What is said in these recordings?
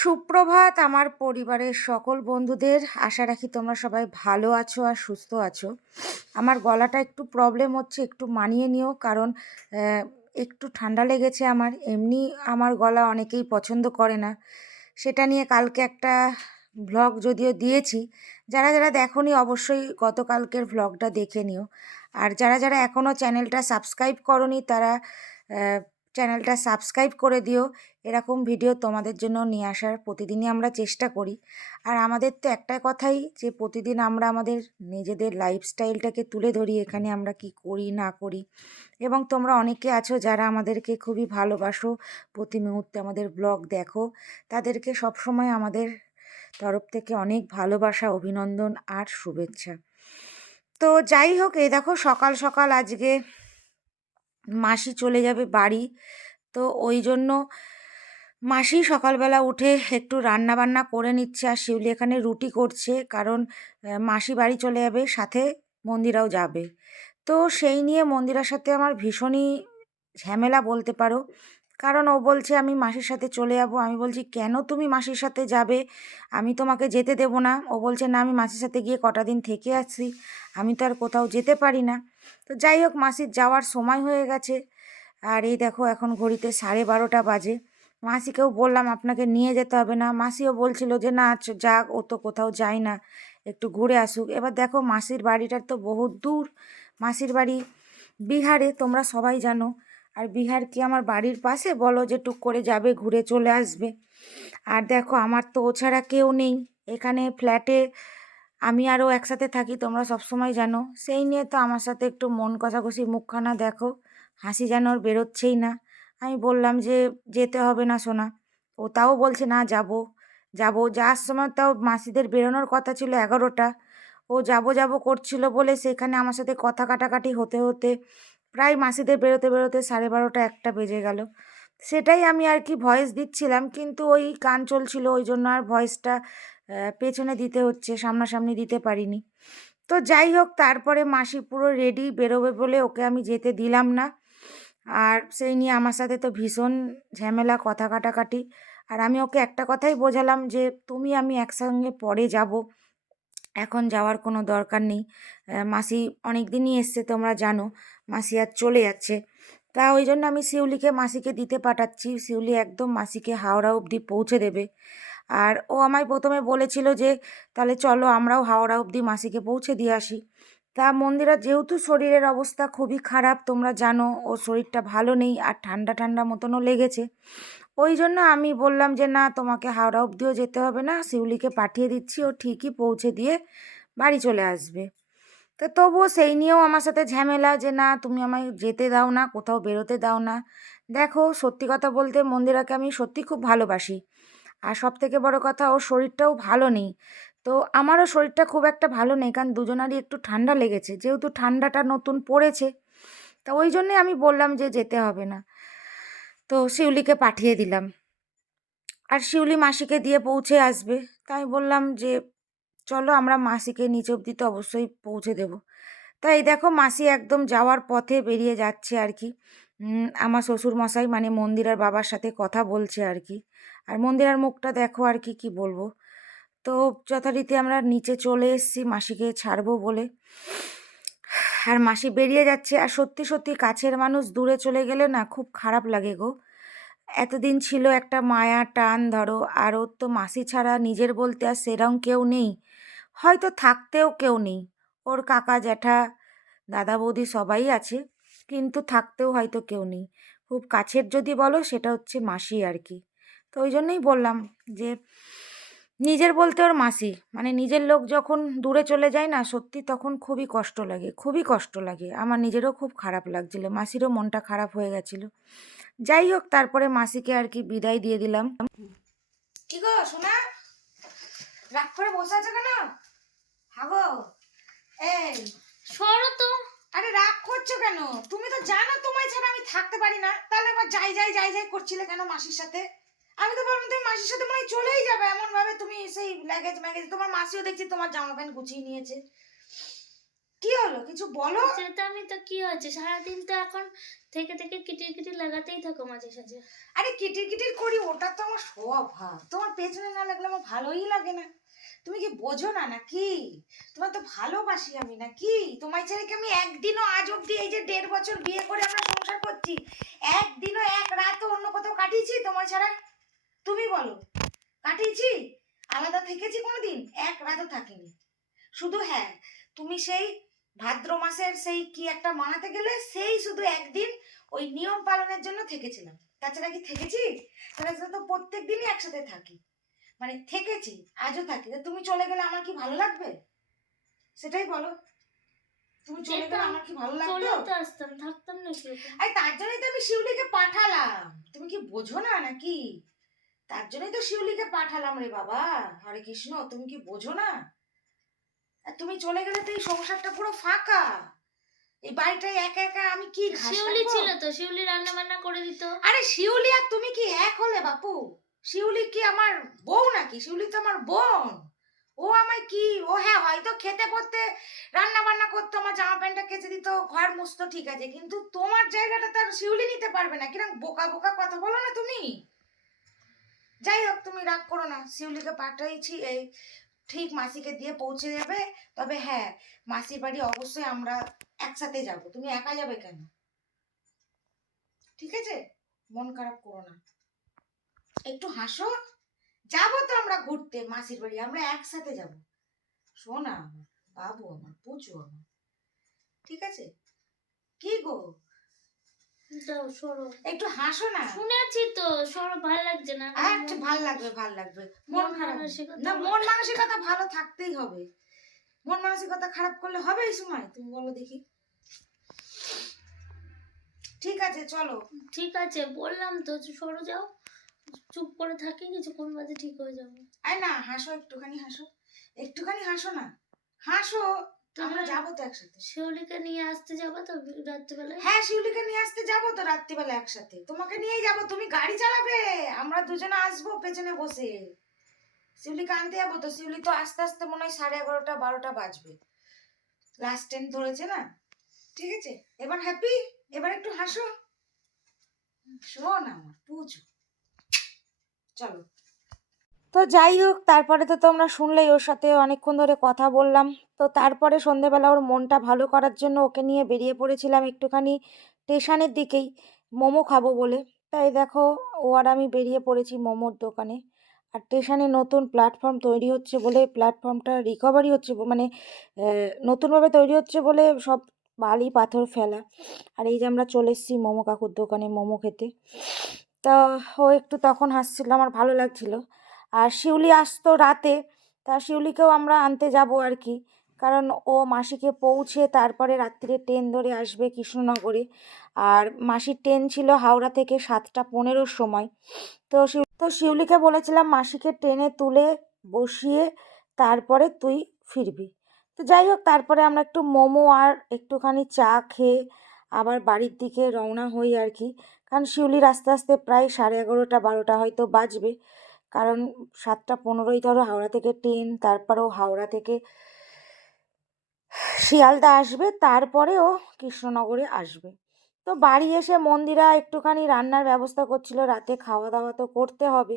সুপ্রভাত আমার পরিবারের সকল বন্ধুদের। আশা রাখি তোমরা সবাই ভালো আছো আর সুস্থ আছো। আমার গলাটা একটু প্রবলেম হচ্ছে, একটু মানিয়ে নিও কারণ একটু ঠান্ডা লেগেছে আমার। এমনি আমার গলা অনেকেই পছন্দ করে না। সেটা নিয়ে কালকে একটা ভ্লগ যদিও দিয়েছি। যারা যারা দেখোনি অবশ্যই গতকালকের ভ্লগটা দেখে নিও। আর যারা যারা এখনও চ্যানেলটা সাবস্ক্রাইব করনি তারা চ্যানেলটা সাবস্ক্রাইব করে দিও। এরকম ভিডিও তোমাদের জন্য নিয়ে আসার প্রতিদিনই আমরা চেষ্টা করি। আর আমাদের তো একটাই কথাই যে, প্রতিদিন আমরা আমাদের নিজেদের লাইফস্টাইলটাকে তুলে ধরি, এখানে আমরা কি করি, না করি। এবং তোমরা অনেকে আছো যারা আমাদেরকে খুবই ভালোবাসো। প্রতি মুহূর্তে আমাদের ব্লগ দেখো। তাদেরকে সবসময় আমাদের তরফ থেকে অনেক ভালোবাসা, অভিনন্দন আর শুভেচ্ছা। তো যাই হোক, এই দেখো সকাল সকাল আজকে মাসি চলে যাবে বাড়ি। তো ওই জন্য মাসি সকালবেলা উঠে একটু রান্না বান্না করে নিচ্ছে আর শিউলি এখানে রুটি করছে। কারণ মাসি বাড়ি চলে যাবে, সাথে মন্দিরাও যাবে। তো সেই নিয়ে মন্দিরার সাথে আমার ভীষণই ঝামেলা বলতে পারো। কারণ ও বলছে, আমি মাসির সাথে চলে যাব। আমি বলছি, কেন তুমি মাসির সাথে যাবে? আমি তোমাকে যেতে দেবো না। ও বলছে, না, আমি মাসির সাথে গিয়ে কটা দিন থেকে আসছি। আমি তো আর কোথাও যেতে পারি না। তো যাই হোক, মাসির যাওয়ার সময় হয়ে গেছে। আর এই দেখো, এখন ঘড়িতে সাড়ে বারোটা বাজে। মাসিকেও বললাম, আপনাকে নিয়ে যেতে হবে না। মাসিও বলছিল যে, না যাক, ও তো কোথাও যায় না। একটু ঘুরে আসুক। এবার দেখো, মাসির বাড়িটার তো বহুত দূর। মাসির বাড়ি বিহারে, তোমরা সবাই জানো। আর বিহার কি আমার বাড়ির পাশে? বলো যে টুক করে যাবে, ঘুরে চলে আসবে। আর দেখো, আমার তো ও ছাড়া কেউ নেই। এখানে ফ্ল্যাটে আমি আরও একসাথে থাকি, তোমরা সবসময় জানো। সেই নিয়ে তো আমার সাথে একটু মন কষাকষি, মুখখানা দেখো। হাসি যেন ওর বেরোচ্ছেই না। আমি বললাম যে, যেতে হবে না সোনা। ও তাও বলছে, না, যাব। যাব যাওয়ার সময় তাও মাসিদের বেরোনোর কথা ছিল এগারোটা। ও যাব যাব করছিল বলে সেখানে আমার সাথে কথা কাটাকাটি হতে হতে প্রায় মাসিদের বেরোতে বেরোতে সাড়ে বারোটা একটা বেজে গেল। সেটাই আমি আর কি ভয়েস দিচ্ছিলাম, কিন্তু ওই কান চলছিল, ওই জন্য আর ভয়েসটা পেছনে দিতে হচ্ছে, সামনাসামনি দিতে পারিনি। তো যাই হোক, তারপরে মাসি পুরো রেডি বেরোবে বলে ওকে আমি যেতে দিলাম না। আর সেই নিয়ে আমার সাথে তো ভীষণ ঝামেলা, কথা কাটাকাটি। আর আমি ওকে একটা কথাই বোঝালাম যে, তুমি, আমি একসঙ্গে পরে যাব। এখন যাওয়ার কোনো দরকার নেই। মাসি অনেক দিনই এসছে, তোমরা জানো, মাসি আর চলে যাচ্ছে। তা ওই জন্য আমি শিউলিকে মাসিকে দিতে পাঠাচ্ছি। শিউলি একদম মাসিকে হাওড়া অবধি পৌঁছে দেবে। আর ও আমায় প্রথমে বলেছিল যে, তাহলে চলো, আমরাও হাওড়া অবধি মাসিকে পৌঁছে দিয়ে আসি। তা মন্দিরা যেহেতু শরীরের অবস্থা খুবই খারাপ, তোমরা জানো, ওর শরীরটা ভালো নেই আর ঠান্ডা ঠান্ডা মতনও লেগেছে। ওই জন্য আমি বললাম যে, না, তোমাকে হাওড়া অবধিও যেতে হবে না। শিউলিকে পাঠিয়ে দিচ্ছি। ও ঠিকই পৌঁছে দিয়ে বাড়ি চলে আসবে। তো তবুও সেই নিয়েও আমার সাথে ঝামেলা যে, না, তুমি আমায় যেতে দাও না, কোথাও বেরোতে দাও না। দেখো, সত্যি কথা বলতে মন্দিরাকে আমি সত্যি খুব ভালোবাসি। আর সব থেকে বড় কথা, ওর শরীরটাও ভালো নেই। তো আমারও শরীরটা খুব একটা ভালো নেই, কারণ দুজনারই একটু ঠান্ডা লেগেছে। যেহেতু ঠান্ডাটা নতুন পড়েছে, তা ওই জন্যে আমি বললাম যে, যেতে হবে না। তো শিউলিকে পাঠিয়ে দিলাম। আর শিউলি মাসিকে দিয়ে পৌঁছে আসবে। তাই বললাম যে, চলো আমরা মাসিকে নিচ অবধি তো অবশ্যই পৌঁছে দেব। তাই দেখো মাসি একদম যাওয়ার পথে বেরিয়ে যাচ্ছে আর কি। আমার শ্বশুর মশাই মানে মন্দিরার বাবার সাথে কথা বলছে আর কি। আর মন্দিরার মুখটা দেখো আর কি কি বলব। তো যথারীতি আমরা নিচে চলে এসেছি, মাসিকে ছাড়বো বলে। আর মাসি বেরিয়ে যাচ্ছে আর সত্যি সত্যি কাছের মানুষ দূরে চলে গেলে না খুব খারাপ লাগে গো। এতদিন ছিল একটা মায়া টান ধরো, আর ওর তো মাসি ছাড়া নিজের বলতে আর সেরম কেউ নেই। হয়তো থাকতেও কেউ নেই। ওর কাকা, জ্যাঠা, দাদা, বৌদি সবাই আছে, কিন্তু থাকতেও হয়তো কেউ নেই। খুব কাছের যদি বলো সেটা হচ্ছে মাসি আর কি। তো ওই জন্যই বললাম যে নিজের বলতে ওর মাসি। মানে নিজের লোক যখন দূরে চলে যায় না, সত্যি তখন খুবই কষ্ট লাগে, খুবই কষ্ট লাগে। আমার নিজেরও খুব খারাপ লাগছিল, মাসিরও মনটা খারাপ হয়ে গেছিল। যাই হোক, তারপরে মাসিকে আর কি বিদায় দিয়ে দিলাম। কি গো, সোনা? রাগ করে বসে আছো কেন? হাগো। এই, সরো তো। আরে রাগ করছ কেন? তুমি তো জানো তোমায় ছাড়া আমি থাকতে পারি না। তাহলে আবার যাই যাই যাই যাই করছিলে কেন মাসির সাথে? আমি তো ভাবলাম তুমি মাসির সাথে মনে চলেই যাবে। এমন ভাবে তুমি সেই ল্যাগেজ ম্যাগেজ তোমার মাসিও দেখছি তোমার জামা প্যান্ট গুছিয়ে নিয়েছে। কি হলো? কিছু বলো? যেটা আমি তো কি হয়েছে? সারাদিন তো এখন থেকে থেকে কিটির কিটির লাগাতেই থাকো মাঝে সাঝে। আরে কিটির কিটির করি ওটা তো আমার স্বভাব। তোমার পেছনে না লাগলে আমার ভালোই লাগে না। তুমি কি বোঝো না নাকি? তোমার তো ভালোবাসি আমি নাকি? তোমায় ছেড়ে কি আমি একদিনও আজ অব্দি এই যে দেড় বছর বিয়ে করে আমরা সংসার করছি একদিনও এক রাতও অন্য কোথাও কাটিয়েছি তোমার ছাড়া? তুমি বলো কাটিয়েছি? আলাদা থেকেছি কোনোদিন? এক রাতও থাকিনি। শুধু হ্যাঁ তুমি সেই ভাদ্র মাসের সেই কি একটা মানাতে গেলে সেই শুধু একদিন ওই নিয়ম পালনের জন্য থেকেছিলাম। তাছাড়া কি থেকেছি? তাহলে তো প্রত্যেক দিনই একসাথে থাকি। মানে থেকেছি আজও থাকি। তুমি চলে গেলে আমার কি ভালো লাগবে? সেটাই বলো। তুমি চলে গেলে আমার কি ভালো চলে লাগবে তো আসতাম থাকতাম না আরে তার জন্যই তো আমি শিউলিকে পাঠালাম। তুমি কি বোঝো না নাকি? তার জন্যই তো শিউলিকে পাঠালাম রে বাবা। হরে কৃষ্ণ তুমি কি বোঝো না? তুমি চলে গেলে তো এই সংসারটা পুরো ফাঁকা। এই বাড়িটায় একা একা আমি কি শিউলি ছিল তো শিউলি রান্না বান্না করে দিত। আরে শিউলি আর তুমি কি এক হলে বাপু? শিউলি কি আমার বউ নাকি? শিউলি তো আমার বোন। ও আমায় কি? ও হ্যাঁ হয়তো খেতে পড়তে রান্না বান্না করতো আমার জামা প্যান্টটা কেচে দিত ঘর মুছতো ঠিক আছে। কিন্তু তোমার জায়গাটা তার শিউলি নিতে পারবে না। কীরকম বোকা বোকা কথা বলো না তুমি। যাই হোক তুমি রাগ করো না। শিউলিকে পাঠাইছি এই ঠিক মাসিকে দিয়ে পৌঁছে যাবে। তবে হ্যাঁ মাসির বাড়ি অবশ্যই আমরা একসাথে যাব। তুমি একা যাবে কেন? ঠিক আছে? মন খারাপ করো না। একটু হাসো। যাব তো আমরা ঘুরতে মাসির বাড়ি, আমরা একসাথে যাব। শোনা আমার, বাবু আমার, পুচু আমার। ঠিক আছে? কি গো? একটু হাসো না। শুনেছি তো সরো ভালো লাগছে না। আচ্ছা ভালো লাগবে ভালো লাগবে। মন খারাপ। না মন মানসিকতা ভালো থাকতেই হবে। মন মানসিকতা খারাপ করলে হবে এই সময়? তুমি বলো দেখি। ঠিক আছে চলো। ঠিক আছে বললাম তো সরো যাও। চুপ করে থাকি কিছুক্ষণ বাদে ঠিক হয়ে যাবে। আয় না হাসো একটুখানি হাসো। একটুখানি হাসো না। হাসো। আমরা যাব তো একসাথে। শিউলিকে নিয়ে আসতে যাব তো রাত্রিবেলায়? হ্যাঁ শিউলিকে নিয়ে আসতে যাব তো রাত্রিবেলা একসাথে। তোমাকে নিয়েই যাব তুমি গাড়ি চালাবে। আমরা দুজনে আসব পেছনে বসে। শিউলিকে আনতে যাব তো শিউলি তো আস্তে আস্তে মনে হয় সাড়ে এগারোটা বারোটা বাজবে। লাস্ট ট্রেন ধরেছে না? ঠিক আছে? এবার হ্যাপি এবার একটু হাসো। শোন আমার পুজো চলো। তো যাই হোক, তারপরে তো তোমরা শুনলেই ওর সাথে অনেকক্ষণ ধরে কথা বললাম। তো তারপরে সন্ধেবেলা ওর মনটা ভালো করার জন্য ওকে নিয়ে বেরিয়ে পড়েছিলাম একটুখানি স্টেশনের দিকেই, মোমো খাব বলে। তাই দেখো, ও আর আমি বেরিয়ে পড়েছি মোমোর দোকানে। আর স্টেশনে নতুন প্ল্যাটফর্ম তৈরি হচ্ছে বলে প্ল্যাটফর্মটা রিকভারি হচ্ছে মানে নতুনভাবে তৈরি হচ্ছে বলে সব বালি পাথর ফেলা। আর এই যে আমরা চলে এসেছি মোমো কাকুর দোকানে মোমো খেতে। তা ও একটু তখন হাসছিল, আমার ভালো লাগছিল। আর শিউলি আসতো রাতে, তা শিউলিকেও আমরা আনতে যাব আর কি। কারণ ও মাসিকে পৌঁছে তারপরে রাত্রিরে ট্রেন ধরে আসবে কৃষ্ণনগরে। আর মাসির ট্রেন ছিল হাওড়া থেকে সাতটা পনেরোর সময়। তো শিউ, তো শিউলিকে বলেছিলাম, মাসিকে ট্রেনে তুলে বসিয়ে তারপরে তুই ফিরবি। তো যাই হোক, তারপরে আমরা একটু মোমো আর একটুখানি চা খেয়ে আবার বাড়ির দিকে রওনা হই আর কি। কারণ শিউলির আস্তে আস্তে প্রায় সাড়ে এগারোটা, বারোটা হয়তো বাজবে। কারণ সাতটা পনেরোই ধরো হাওড়া থেকে ট্রেন, তারপরেও হাওড়া থেকে শিয়ালদা আসবে তারপরে ও কৃষ্ণনগরে আসবে। তো বাড়ি এসে মন্দিরা একটুখানি রান্নার ব্যবস্থা করছিল, রাতে খাওয়া দাওয়া তো করতে হবে।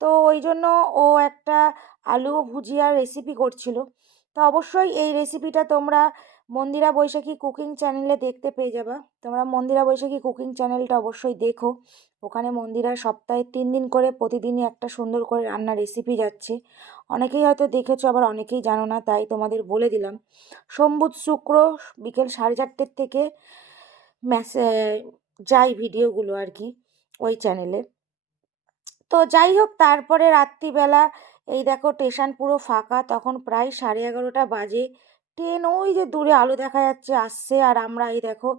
তো ওই জন্য ও একটা আলু ভুজিয়ার রেসিপি করছিল। তো অবশ্যই এই রেসিপিটা তোমরা মন্দিরা বৈশাখী কুকিং চ্যানেলে দেখতে পেয়ে যাবা। তোমরা মন্দিরা বৈশাখী কুকিং চ্যানেলটা অবশ্যই দেখো। ওখানে মন্দিরা সপ্তাহে তিন দিন করে প্রতিদিনই একটা সুন্দর করে রান্নার রেসিপি যাচ্ছে। অনেকেই হয়তো দেখেছ, আবার অনেকেই জানো না, তাই তোমাদের বলে দিলাম। সোম বুধ শুক্র বিকেল সাড়ে চারটের থেকে ম্যাসে যাই ভিডিওগুলো আর কি ওই চ্যানেলে তো যাই হোক, তারপরে রাত্রিবেলা এই দেখো স্টেশন পুরো ফাঁকা, তখন প্রায় সাড়ে এগারোটা বাজে। ট্রেন ওই যে দূরে আলো দেখা যাচ্ছে, আসছে আর আমরা এই দেখো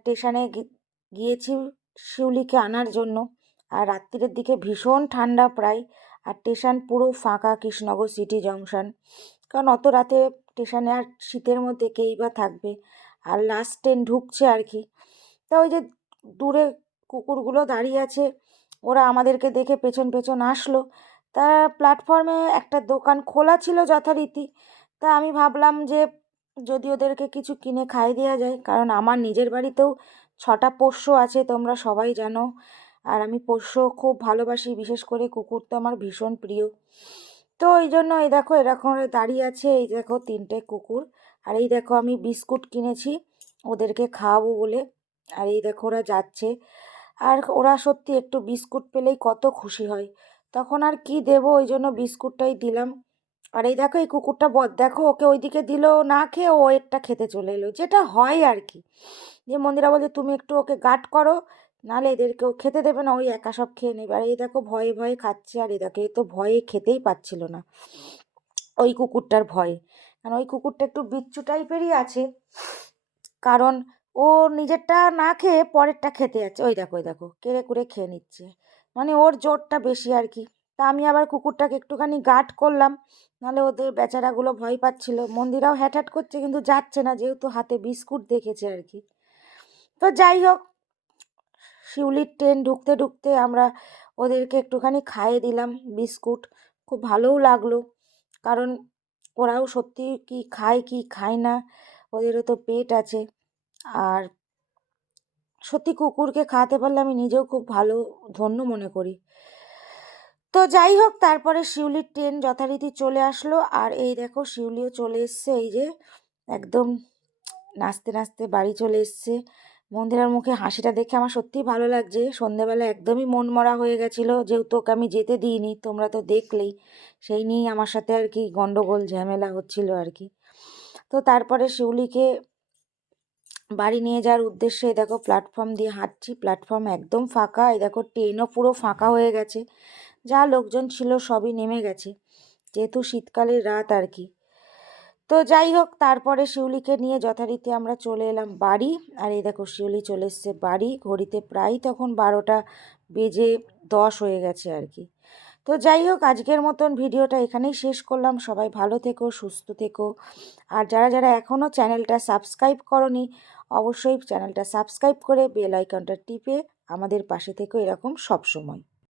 স্টেশনে গিয়েছি শিউলিকে আনার জন্য। আর রাত্রিরের দিকে ভীষণ ঠান্ডা প্রায়, আর স্টেশন পুরো ফাঁকা কৃষ্ণনগর সিটি জংশন। কারণ অত রাতে স্টেশনে আর শীতের মধ্যে কেই বা থাকবে, আর লাস্ট ট্রেন ঢুকছে আর কি। তা ওই যে দূরে কুকুরগুলো দাঁড়িয়ে আছে, ওরা আমাদেরকে দেখে পেছন পেছন আসলো তা প্ল্যাটফর্মে একটা দোকান খোলা ছিল যথারীতি। তা আমি ভাবলাম যে যদি ওদেরকে কিছু কিনে খাইয়ে দেওয়া যায়, কারণ আমার নিজের বাড়িতেও ছটা পোষ্য আছে, তোমরা সবাই জানো। আর আমি পোষ্য খুব ভালোবাসি, বিশেষ করে কুকুর তো আমার ভীষণ প্রিয়। তো এই জন্য এই দেখো, এরকম দাঁড়িয়ে আছে, এই দেখো তিনটে কুকুর। আর এই দেখো আমি বিস্কুট কিনেছি, ওদেরকে খাওয়াবো বলে। আর এই দেখো ওরা যাচ্ছে। আর ওরা সত্যি একটু বিস্কুট পেলেই কত খুশি হয়। তখন আর কি দেবো? ওই জন্য বিস্কুটটাই দিলাম। আর এই দেখো, এই কুকুরটা বদ, দেখো, ওকে ওইদিকে দিল, না খেয়ে ও একটা খেতে চলে এলো। যেটা হয় আর কি। যে মন্দিরা বলছে, তুমি একটু ওকে গার্ড করো, নাহলে ও খেতে দেবে না ওই একা সব খেয়ে নেবে। আর এই দেখো, ভয়ে ভয়ে খাচ্ছে, আর এই দেখো এ তো ভয়ে খেতেই পাচ্ছিল না। ওই কুকুরটার ভয়ে। কারণ ওই কুকুরটা একটু বিচ্ছু টাইপেরই আছে। কারণ ও নিজেরটা না খেয়ে পরেরটা খেতে যাচ্ছে। ওই দেখো ওই দেখো, কেড়ে কুড়ে খেয়ে নিচ্ছে। মানে ওর জোরটা বেশি আর কি। তা আমি আবার কুকুরটাকে একটুখানি গার্ড করলাম, নাহলে ওদের বেচারাগুলো ভয় পাচ্ছিল। মন্দিরাও হ্যাট করছে, কিন্তু যাচ্ছে না, যেহেতু হাতে বিস্কুট দেখেছে আর কি। তো যাই হোক, শিউলির ট্রেন ঢুকতে ঢুকতে আমরা ওদেরকে একটুখানি খাইয়ে দিলাম বিস্কুট। খুব ভালোও লাগল, কারণ ওরাও সত্যি কি খায় কি খায় না, ওদেরও তো পেট আছে। আর সত্যি কুকুরকে খাওয়াতে পারলে আমি নিজেও খুব ভালো ধন্য মনে করি। তো যাই হোক, তারপরে শিউলির ট্রেন যথারীতি চলে আসলো। আর এই দেখো, শিউলিও চলে এসছে, এই যে একদম নাচতে নাচতে বাড়ি চলে এসছে। মন্দিরার মুখে হাসিটা দেখে আমার সত্যিই ভালো লাগছে। সন্ধেবেলা একদমই মন মরা হয়ে গেছিল, যেহেতু ওকে আমি যেতে দিইনি, তোমরা তো দেখলেই। সেই নিয়েই আমার সাথে আর কি গন্ডগোল, ঝামেলা হচ্ছিল আর কি। তো তারপরে শিউলিকে বাড়ি নিয়ে যাওয়ার উদ্দেশ্যে দেখো প্ল্যাটফর্ম দিয়ে হাঁটছি প্ল্যাটফর্ম একদম ফাঁকা। এই দেখো ট্রেনও পুরো ফাঁকা হয়ে গেছে। যা লোকজন ছিল সবই নেমে গেছে, যেহেতু শীতকালের রাত আর কি। তো যাই হোক, তারপরে শিউলিকে নিয়ে যথারীতি আমরা চলে এলাম বাড়ি। আর এই দেখো শিউলি চলে এসছে বাড়ি। ঘড়িতে প্রায় তখন বারোটা বেজে দশ হয়ে গেছে আর কি। তো যাই হোক, আজকের মতন ভিডিওটা এখানেই শেষ করলাম। সবাই ভালো থেকো, সুস্থ থেকো। আর যারা যারা এখনও চ্যানেলটা সাবস্ক্রাইব করনি অবশ্যই চ্যানেলটা সাবস্ক্রাইব করে বেল আইকনটা টিপে আমাদের পাশে থেকে এরকম সব সময়